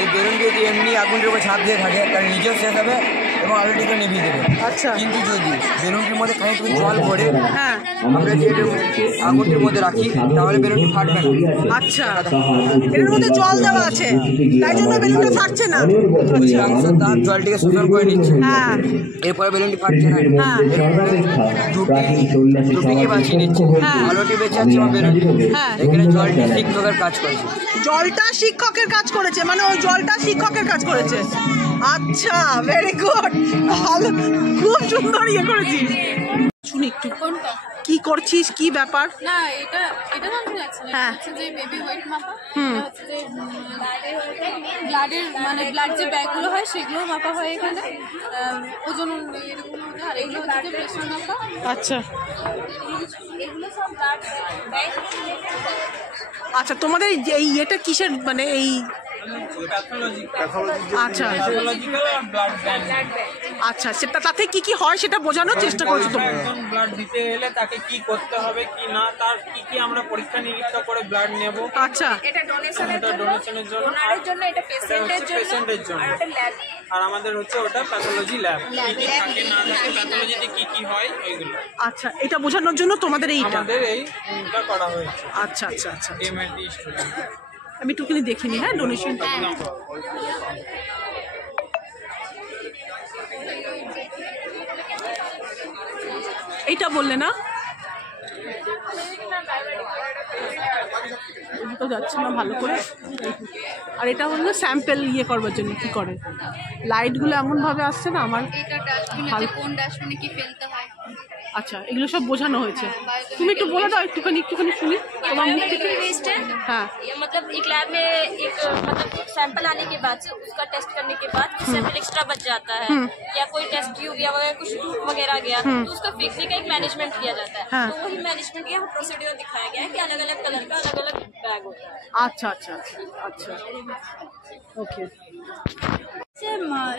এই বেলুনটি যদি এমনি আগুনের উপর ছাপ দিয়ে থাকে তাহলে নিজেও শেষ হবে এবং আলোটিকে নিভিয়ে দেবে। আচ্ছা। কিন্তু যদি বেলুনটির মধ্যে খানিকটু জল ভরে হ্যাঁ, আমরা যদি এটা আগুনটির মধ্যে রাখি তাহলে বেলুনটি ফাটবে না। আচ্ছা, এর মধ্যে জল দেওয়া আছে তাই জন্য বেলুনটা ফাটছে না। অধিকাংশ তাপ জলটিকে শোষণ করে নিচ্ছে। হ্যাঁ, এরপরে বেলুনটি ফাটছে না। হ্যাঁ। দুটিকে বাঁচিয়ে নিচ্ছে। হ্যাঁ। আলোটি বেঁচে আছে এবং বেলুনটি। হ্যাঁ। এখানে জলটি শিক্ষকের কাজ করেছে। জলটা শিক্ষকের কাজ করেছে, মানে ওই জলটা শিক্ষকের কাজ করেছে। আচ্ছা, ভেরি গুড, ভালো, খুব সুন্দর ইয়ে করেছিস। শুনি একটু, কোনটা? কি করছিস, কি ব্যাপার? না, এটা জানতে চাচ্ছি না। হ্যাঁ। হচ্ছে যে বেবি ওয়েট মাপা, এটা হচ্ছে যে ব্লাডের মানে ব্লাড যে ব্যাগগুলো হয় সেগুলো মাপা হয় এখানে। ওজন এরকম হচ্ছে, আর এগুলো হচ্ছে যে প্রেশার মাপা। আচ্ছা, এগুলো সব ব্লাড ব্যাগ। আচ্ছা, তোমাদের এই ইয়েটা কিসের, মানে এই আচ্ছা আচ্ছা, সেটা তাতে কি কি হয় সেটা বোঝানোর চেষ্টা করছো তোমরা। একজন ব্লাড দিতে এলে তাকে কি করতে হবে কি না, তার কি কি আমরা পরীক্ষা নিরীক্ষা করে ব্লাড নেব। আচ্ছা, এটা ডোনেশনের জন্য, আর জন্য, এটা পেশেন্টের জন্য, আর এটা ল্যাব। আর আমাদের হচ্ছে ওটা প্যাথোলজি ল্যাব, কি কি থাকে না থাকে, প্যাথোলজিতে কি কি হয় ওইগুলো আচ্ছা, এটা বোঝানোর জন্য তোমাদের এইটা। আমাদের এইটা করা হয়েছে। আচ্ছা আচ্ছা আচ্ছা, এমএলটি স্টুডেন্ট। আমি একটুখানি দেখে নিই। হ্যাঁ, ডোনেশন। এইটা বললে না, তো যাচ্ছে না ভালো করে। আর এটা হলো স্যাম্পেল ইয়ে করবার জন্য কি করে, লাইটগুলো এমনভাবে আসছে না আমার। এটা ডাস্টবিনে কোন ডাস্টবিনে কি ফেলতে হয়। আচ্ছা, এগুলো সব বোঝানো হয়েছে। তুমি একটু বলে দাও, একটুখানি শুনি তোমার মুখ থেকে। वेस्ट है हाँ, ये मतलब एक लैब में एक मतलब सैंपल आने के बाद से उसका टेस्ट करने के बाद सैंपल एक्स्ट्रा बच जाता है या कोई टेस्ट ट्यूब या कुछ टूट वगैरह गया तो उसका फेंकने का एक मैनेजमेंट किया जाता है। हाँ। तो वही मैनेजमेंट का प्रोसीड्यूर दिखाया गया है कि अलग अलग कलर का अलग अलग बैग होता है। আচ্ছা আচ্ছা আচ্ছা আচ্ছা, ওকে।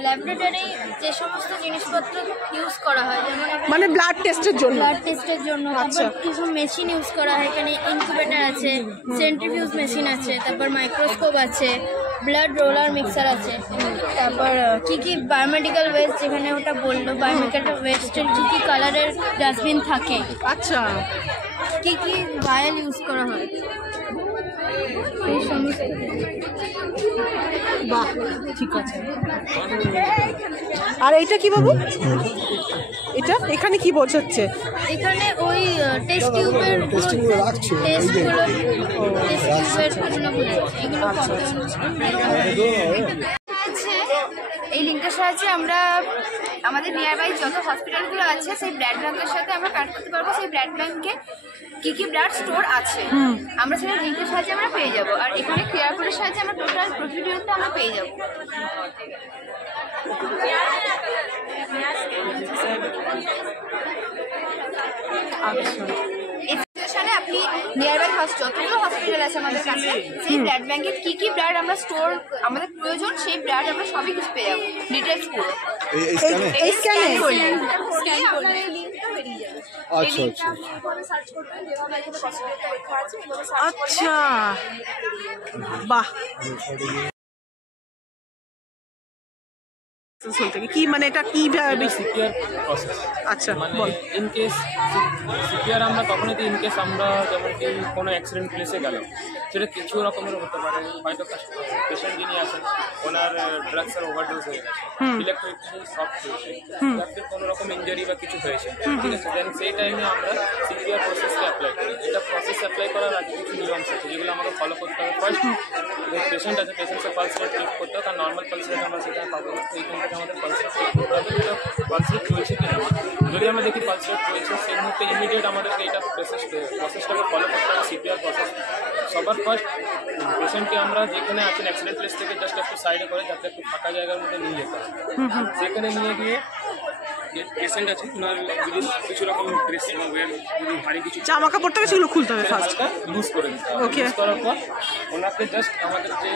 ল্যাবরেটরি যে সমস্ত জিনিসপত্র ইউজ করা হয়, যেমন মানে ব্লাড টেস্টের জন্য। ব্লাড টেস্টের জন্য আচ্ছা। তারপর কিছু মেশিন ইউজ করা হয়। এখানে ইনকিউবেটর আছে, সেন্ট্রিফিউজ মেশিন আছে, তারপর মাইক্রোস্কোপ আছে, ব্লাড রোলার মিক্সার আছে, তারপর কি কি বায়োমেডিক্যাল ওয়েস্ট, যেখানে ওটা বললো বায়োমেডিক্যাল ওয়েস্টের কি কি কালারের ডাস্টবিন থাকে, আচ্ছা, কি কি ভায়াল ইউজ করা হয়, এই সমস্ত। বাহ, ঠিক আছে। আর এইটা কি বাবু, এটা এখানে কি বোঝাচ্ছে? এখানে ওই টেস্ট টিউবের টেস্টগুলো রাখছে টেস্টগুলো এগুলো এই লিঙ্কের সাহায্যে আমরা আমাদের নিয়ার বাই যত হসপিটালগুলো আছে সেই ব্লাড ব্যাংকের সাথে আমরা কানেক্ট করতে পারবো। সেই ব্লাড ব্যাংকে কি কি ব্লাড স্টোর আছে আমরা সেটা লিঙ্কের সাহায্যে আমরা পেয়ে যাবো। আর এখানে কিউআর কোডের সাহায্যে আমরা টোটাল প্রসিডিউরটা আমরা পেয়ে যাবো। এখানে আপনি নিয়ার বাই যতগুলো হসপিটাল আছে আমাদের কাছে সেই ব্লাড ব্যাংকে কি কি ব্লাড আমরা স্টোর আমাদের প্রয়োজন সেই ব্লাড আমরা সবই কিছু পেয়ে যাবো ডিটেলস পুরো। এই স্ক্যানে বেরিয়ে যাবে। আচ্ছা আচ্ছা এইভাবে সার্চ করবেন, যেভাবে এখানে প্রসিডিউরটা লেখা আছে এইভাবে সার্চ করলে আচ্ছা বাহ কি মানে এটা কি সিপিআর প্রসেস আচ্ছা মানে বল ইন কেস সিপিআর আমরা তখনই দিই ইন কেস আমরা যেমন কি কোনো অ্যাক্সিডেন্ট প্লেসে গেলাম, সেটা কিছু রকমের হতে পারে, হয়তো পেশেন্ট যিনি আছেন ওনার ড্রাগসের ওভারডোজ হয়ে গেছে, ইলেকট্রিসিটি শক হয়েছে, তারপরে কোনো রকম ইঞ্জুরি বা কিছু হয়েছে, ঠিক আছে, দেন সেই টাইমে আমরা সিপিআর প্রসেসকে অ্যাপ্লাই করি। এটা প্রসেস অ্যাপ্লাই করার আগে কিছু নিয়ম আছে যেগুলো আমাকে ফলো করতে হবে। ফার্স্ট পেশেন্ট আছে, পেশেন্টসের পালস রেট চেক করতে হবে, তার নর্মাল পালস রেট আমরা সেটা পাবো না, এইখান থেকে আমাদের পালস রেট চেক করতে হবে যেটা পালস রেট চলছে কিনা। যদি আমরা দেখি পালস রেট চলছে, সেই মুহূর্তে ইমিডিয়েট আমাদেরকে এটা প্রসেসটাকে ফলো করতে হবে, সিপিআর প্রসেস। সবার ফার্স্ট পেশেন্টকে আমরা যেখানে আছেন অ্যাক্সিডেন্ট প্লেস থেকে জাস্ট একটু সাইডে করে যাতে একটু ফাঁকা জায়গার মধ্যে নিয়ে যেতে হবে। সেখানে নিয়ে গিয়ে যে পেশেন্ট আছে ওনার যদি কিছু রকম ড্রেস যদি ভারী কিছু জামা কাপড় থেকে সেগুলো খুলতে হবে ফার্স্ট লুজ করে দিতে হবে। ওকে লুজ করার পর ওনাকে জাস্ট আমাদের যে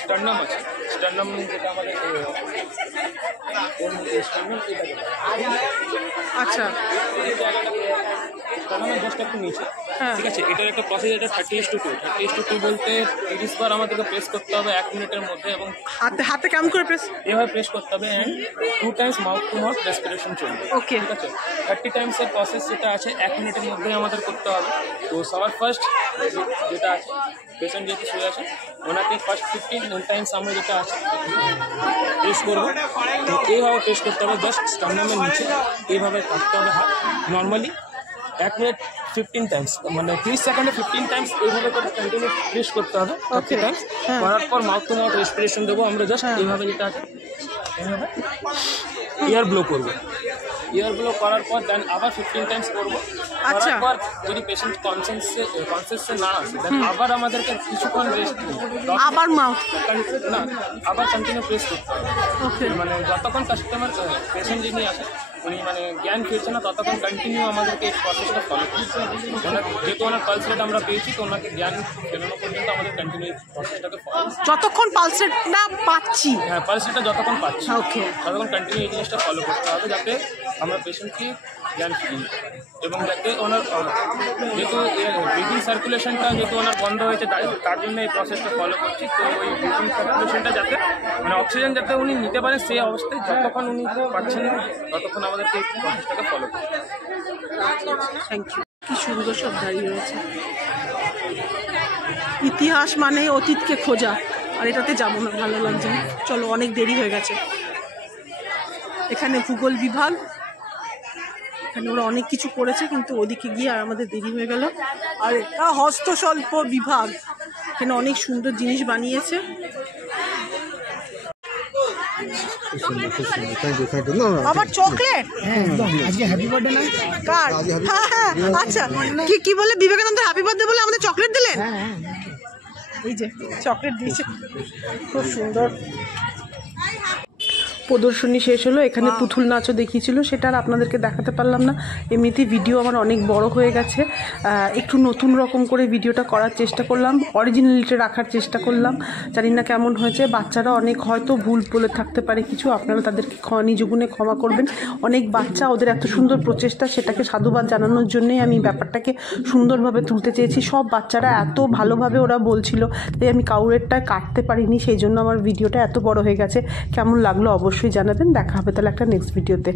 স্টার্নাম আছে, স্টার্নাম যেটা আমাদের আচ্ছা স্টার্নামের জাস্ট একটু নিচে, ঠিক আছে। এটার একটা প্রসেস, এটা 30:2 30:2 বলতে 30 বার আমাদেরকে প্রেস করতে হবে 1 মিনিটের মধ্যে, এবং হাতে হাতে কেমন করে প্রেস এভাবে প্রেস করতে হবে, and 2 Times mouth to mouth respiration চলবে, ওকে ঠিক আছে। 30 টাইমসের প্রসেস যেটা আছে 1 মিনিটের মধ্যেই আমাদের করতে হবে। তো সবার ফার্স্ট যেটা আছে পেশেন্ট যেহেতু শুয়ে আছে ওনাকে ফার্স্ট 15 টাইমস আমরা যেটা আছে প্রেস করবো। তো এইভাবে প্রেস করতে হবে, জাস্ট স্টার্নামের নিচে এইভাবে কাটতে হবে হাত নর্মালি 1 মিনিট 15 টাইমস, মানে 30 সেকেন্ডে 15 টাইমস এইভাবে করে কন্টিনিউ প্রেস করতে হবে 30 টাইমস। করার পর মাউথ টু মাউথ রেসপিরেশন দেবো আমরা, জাস্ট এইভাবে যেটা আছে এইভাবে এয়ার ব্লো করবো। এয়ার ব্লো করার পর দেন আবার 15 টাইমস করবো। আচ্ছা। করার পর যদি পেশেন্ট কনসিয়াসে না আসে দেন আবার আমাদেরকে কিছুক্ষণ রেস্ট আবার মাউথ না আবার কন্টিনিউ প্রেস করতে হবে। ওকে মানে যতক্ষণ কাস্টমার পেশেন্ট যিনি আসে উনি মানে জ্ঞান ফিরছে না ততক্ষণ কন্টিনিউ আমাদেরকে এই প্রসেসটা ফলো করতে হবে। যেহেতু ওনার পালস রেট আমরা পেয়েছি তো ওনাকে জ্ঞান ফেরানো পর্যন্ত আমাদের কন্টিনিউ প্রসেসটাকে ফলো যতক্ষণ পালস রেট না পাচ্ছি, হ্যাঁ পালস রেটটা যতক্ষণ পাচ্ছি ওকে ততক্ষণ কন্টিনিউ এই জিনিসটা ফলো করতে হবে যাতে আমরা পেশেন্টকে জ্ঞান ফিরিয়ে দিতে পারি, এবং যাতে ওনার যেহেতু ব্রিদিং সার্কুলেশনটা যেহেতু ওনার বন্ধ হয়েছে তার জন্য এই প্রসেসটা ফলো করছি। তো ওই ব্রিদিং সার্কুলেশনটা যাতে মানে অক্সিজেন যাতে উনি নিতে পারেন সেই অবস্থায় যতক্ষণ উনি পাচ্ছেন না ততক্ষণ আমাদেরকে এই প্রসেসটাকে ফলো করতে হবে। Thank you. কি সুন্দর সব দাঁড়িয়ে রয়েছে। ইতিহাস মানে অতীতকে খোঁজা, আর এটাতে যাবো না, ভালো লাগছে না, চলো অনেক দেরি হয়ে গেছে। এখানে ভূগোল বিভাগ, এখানে ওরা অনেক কিছু করেছে কিন্তু ওদিকে গিয়ে আর আমাদের দেরি হয়ে গেল। আর এটা হস্তশিল্প বিভাগ, এখানে অনেক সুন্দর জিনিস বানিয়েছে। আবার চকলেট আজকে হ্যাপি বার্থডে না কার? হ্যাঁ আচ্ছা কি বলে বিবেকানন্দ হ্যাপি বার্থডে বলে আমাদের চকলেট দিলেন। এই যে চকলেট দিয়েছে, খুব সুন্দর। প্রদর্শনী শেষ হলো, এখানে পুতুল নাচও দেখিয়েছিল, সেটা আর আপনাদেরকে দেখাতে পারলাম না, এমনিতেই ভিডিও আমার অনেক বড় হয়ে গেছে। একটু নতুন রকম করে ভিডিওটা করার চেষ্টা করলাম, অরিজিনালিটি রাখার চেষ্টা করলাম, জানি না কেমন হয়েছে। বাচ্চারা অনেক হয়তো ভুল বলে থাকতে পারে কিছু, আপনারা তাদেরকে নিজ গুণে ক্ষমা করবেন। অনেক বাচ্চা, ওদের এত সুন্দর প্রচেষ্টা, সেটাকে সাধুবাদ জানানোর জন্যই আমি ব্যাপারটাকে সুন্দরভাবে তুলতে চেয়েছি। সব বাচ্চারা এত ভালোভাবে ওরা বলছিল, তাই আমি কাউরেরটায় কাটতে পারিনি, সেই জন্য আমার ভিডিওটা এত বড় হয়ে গেছে। কেমন লাগলো অবশ্যই জানাবেন। দেখা হবে তাহলে একটা নেক্সট ভিডিওতে।